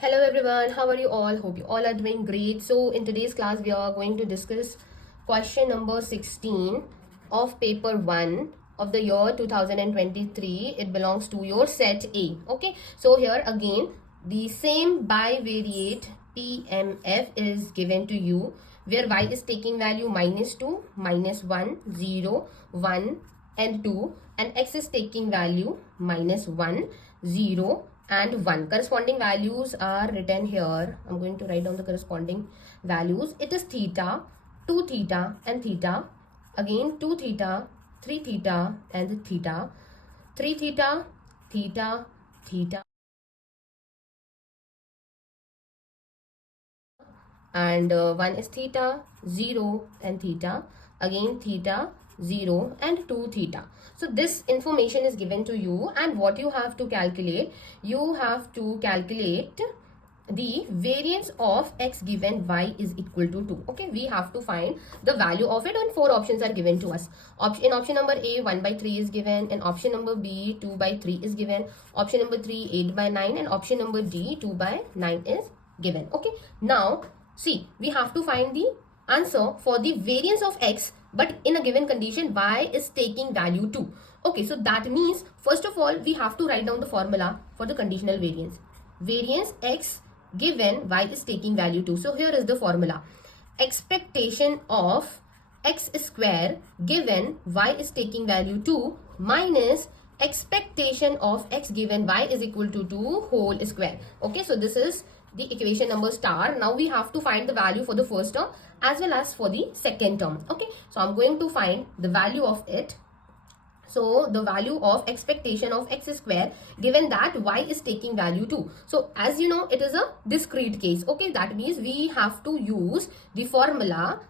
Hello everyone, how are you all? Hope you all are doing great. So in today's class we are going to discuss question number 16 of paper 1 of the year 2023. It belongs to your set A. Okay, so here again the same bivariate PMF is given to you where y is taking value -2, -1, 0, 1 and 2 and x is taking value -1, 0 and 1. Corresponding values are written here. I'm going to write down the corresponding values. It is theta, 2 theta and theta, again 2 theta, 3 theta and theta, 3 theta, theta, theta, and 1 is theta, 0 and theta, again theta, 0 and 2 theta. So this information is given to you, and what you have to calculate, you have to calculate the variance of x given y is equal to 2. Okay, we have to find the value of it, and 4 options are given to us. In option number A, 1/3 is given, and option number B, 2/3 is given, option number 3, 8/9, and option number D, 2/9 is given. Okay, now see, we have to find the answer for the variance of x, but in a given condition y is taking value 2. Okay, so that means first of all we have to write down the formula for the conditional variance. Variance x given y is taking value 2. So here is the formula. Expectation of x square given y is taking value 2 minus expectation of x given y is equal to 2 whole square. Okay, so this is the equation number star. Now we have to find the value for the first term as well as for the second term. Okay, so I'm going to find the value of it. So the value of expectation of x square given that y is taking value 2. So as you know, it is a discrete case. Okay, that means we have to use the formula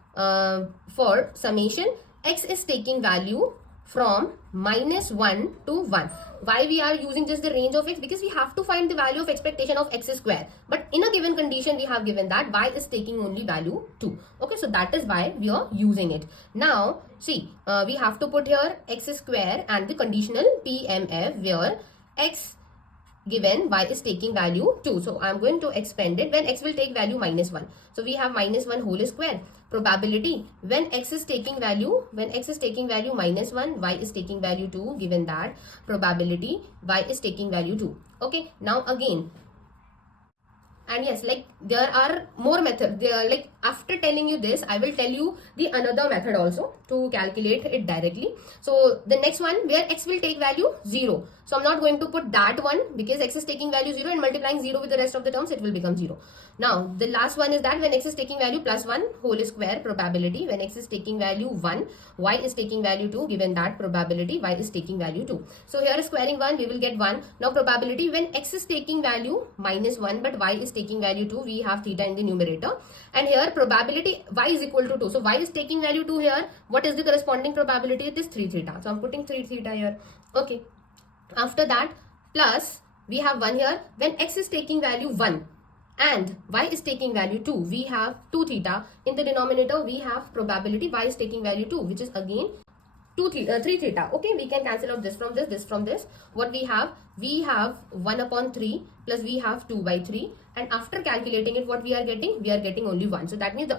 for summation x is taking value from -1 to 1. Why we are using just the range of x? Because we have to find the value of expectation of x square. But in a given condition, we have given that y is taking only value 2. Okay, so that is why we are using it. Now, see, we have to put here x square and the conditional PMF where x given y is taking value 2. So I'm going to expand it when x will take value -1. So we have -1 whole square. Probability when x is taking value -1, y is taking value 2, given that probability y is taking value 2. Okay, now again, and yes, like there are more methods. They are like, after telling you this, I will tell you the another method also to calculate it directly. So the next one where x will take value 0. So I'm not going to put that one because x is taking value 0 and multiplying 0 with the rest of the terms, it will become 0. Now the last one is that when x is taking value +1 whole square, probability when x is taking value 1, y is taking value 2, given that probability y is taking value 2. So here squaring 1, we will get 1. Now probability when x is taking value -1 but y is taking value 2, we have theta in the numerator, and here probability y is equal to 2. So y is taking value 2 here. What is the corresponding probability? It is 3 theta. So I'm putting 3 theta here. Okay, after that plus we have 1 here. When x is taking value 1 and y is taking value 2, we have 2 theta. In the denominator we have probability y is taking value 2, which is again 3 theta. Okay, we can cancel out this from this. What we have 1/3 plus we have 2/3, and after calculating it, what we are getting only 1. So that means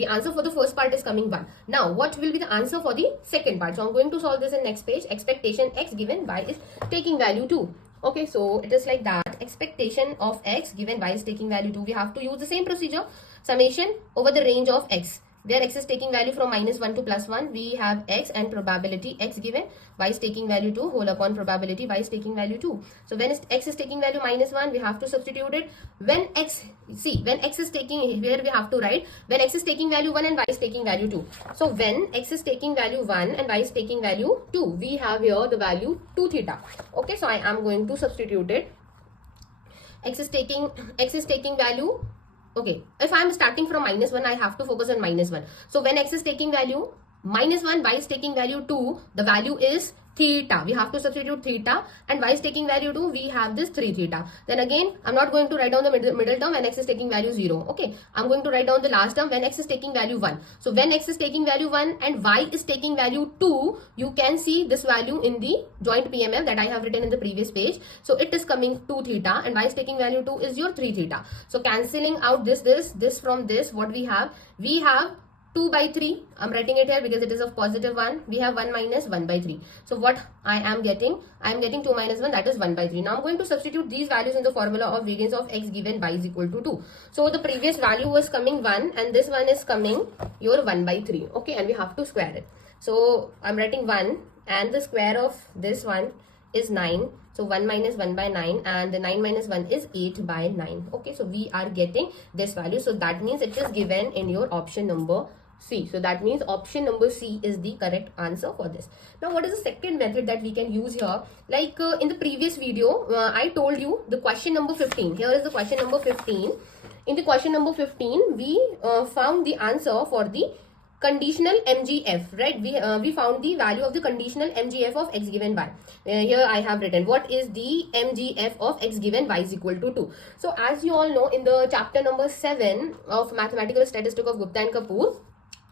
the answer for the first part is coming 1. Now what will be the answer for the second part? So I'm going to solve this in next page. Expectation x given y is taking value 2. Okay, so it is like that. Expectation of x given y is taking value 2. We have to use the same procedure, summation over the range of x. Where x is taking value from -1 to +1, we have x and probability x given, y is taking value 2 whole upon probability y is taking value 2. So when x is taking value -1, we have to substitute it. When x is taking, here we have to write when x is taking value 1 and y is taking value 2. So when x is taking value 1 and y is taking value 2, we have here the value 2 theta. Okay, so I am going to substitute it. X is taking value. Okay, if I'm starting from -1, I have to focus on -1. So when x is taking value -1, y is taking value 2, the value is theta. We have to substitute theta, and y is taking value 2, we have this 3 theta. Then again, I'm not going to write down the middle term when x is taking value 0. Okay, I'm going to write down the last term when x is taking value 1. So when x is taking value 1 and y is taking value 2, you can see this value in the joint PMF that I have written in the previous page. So it is coming 2 theta, and y is taking value 2 is your 3 theta. So cancelling out this from this, what we have 2 by 3. I'm writing it here because it is of positive 1. We have 1 minus 1 by 3. So what I am getting 2 minus 1, that is 1 by 3. Now I'm going to substitute these values in the formula of variance of x given y is equal to 2. So the previous value was coming 1 and this one is coming your 1 by 3. Okay, and we have to square it. So I'm writing 1 and the square of this one is 9. So 1 minus 1 by 9 and the 9 minus 1 is 8 by 9. Okay, so we are getting this value. So that means it is given in your option number C. So that means option number C is the correct answer for this. Now what is the second method that we can use here? Like in the previous video, I told you the question number 15. Here is the question number 15. In the question number 15, we found the answer for the conditional MGF, right? We found the value of the conditional MGF of x given y. Here I have written what is the MGF of x given y is equal to 2. So as you all know, in the chapter number 7 of Mathematical Statistics of Gupta and Kapoor,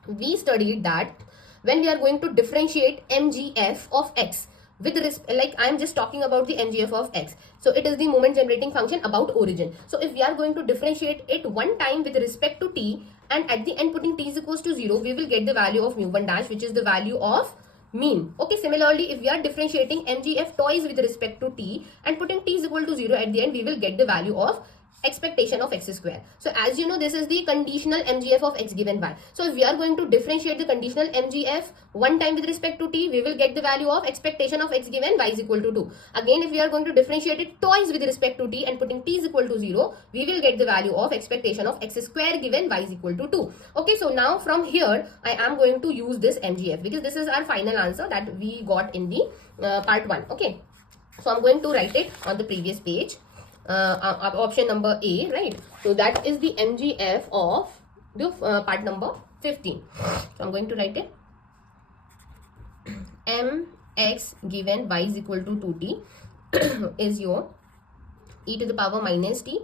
we studied that when we are going to differentiate MGF of x with like I am just talking about the MGF of x. So it is the moment generating function about origin. So if we are going to differentiate it one time with respect to t and at the end putting t is equals to 0, we will get the value of mu1 dash, which is the value of mean. Okay, similarly if we are differentiating MGF twice with respect to t and putting t is equal to 0 at the end, we will get the value of expectation of x square. So as you know, this is the conditional MGF of x given y. So if we are going to differentiate the conditional MGF one time with respect to t, we will get the value of expectation of x given y is equal to 2. Again, if we are going to differentiate it twice with respect to t and putting t is equal to 0, we will get the value of expectation of x square given y is equal to 2. Okay, so now from here I am going to use this MGF because this is our final answer that we got in the part 1. Okay, so I'm going to write it on the previous page. Option number A, right? So that is the MGF of the part number 15. So I'm going to write it. Mx given y is equal to 2t is your e to the power minus t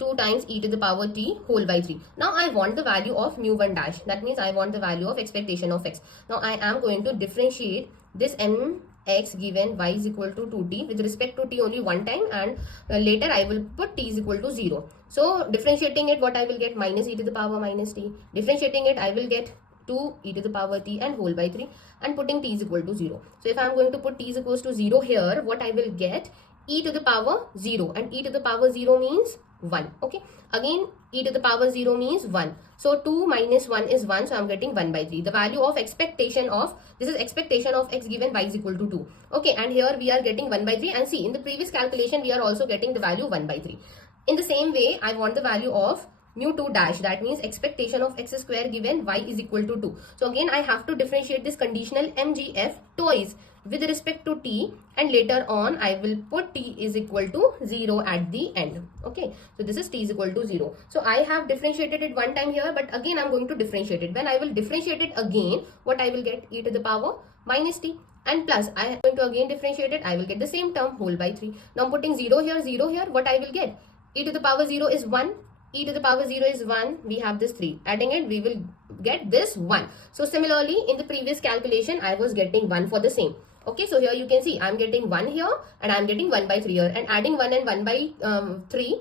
2 times e to the power t whole by 3. Now I want the value of mu1 dash. That means I want the value of expectation of x. Now I am going to differentiate this mx given y is equal to 2t with respect to t only one time, and later I will put t is equal to 0. So differentiating it, what I will get, minus e to the power minus t. Differentiating it, I will get 2 e to the power t and whole by 3, and putting t is equal to 0. So if I am going to put t is equals to 0 here, what I will get, e to the power 0, and e to the power 0 means 1. Okay, again e to the power 0 means 1. So 2 minus 1 is 1, so I am getting 1 by 3. The value of expectation of, this is expectation of x given y is equal to 2. Okay, and here we are getting 1 by 3, and see in the previous calculation we are also getting the value 1 by 3. In the same way, I want the value of mu2 dash, that means expectation of x square given y is equal to 2. So again I have to differentiate this conditional MGF twice with respect to t, and later on I will put t is equal to 0 at the end. Okay, so this is t is equal to 0. So I have differentiated it one time here, but again I'm going to differentiate it. When I will differentiate it again, what I will get, e to the power minus t, and plus I am going to again differentiate it, I will get the same term whole by 3. Now putting 0 here, what I will get, e to the power 0 is 1, e to the power 0 is 1, we have this 3. Adding it, we will get this 1. So similarly, in the previous calculation, I was getting 1 for the same. Okay, so here you can see I'm getting 1 here and I'm getting 1 by 3 here, and adding 1 and 1 by 3,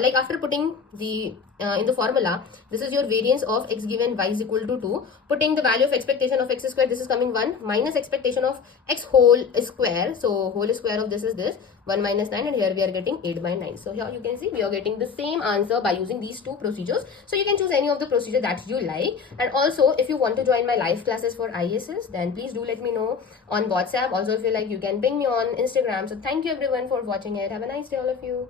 like after putting the in the formula, this is your variance of x given y is equal to 2. Putting the value of expectation of x square, this is coming 1, minus expectation of x whole square. So whole square of this is this 1 minus 9, and here we are getting 8 by 9. So here you can see we are getting the same answer by using these two procedures. So you can choose any of the procedure that you like. And also if you want to join my live classes for ISS, then please do let me know on WhatsApp. Also if you like, you can ping me on Instagram. So thank you everyone for watching it. Have a nice day all of you.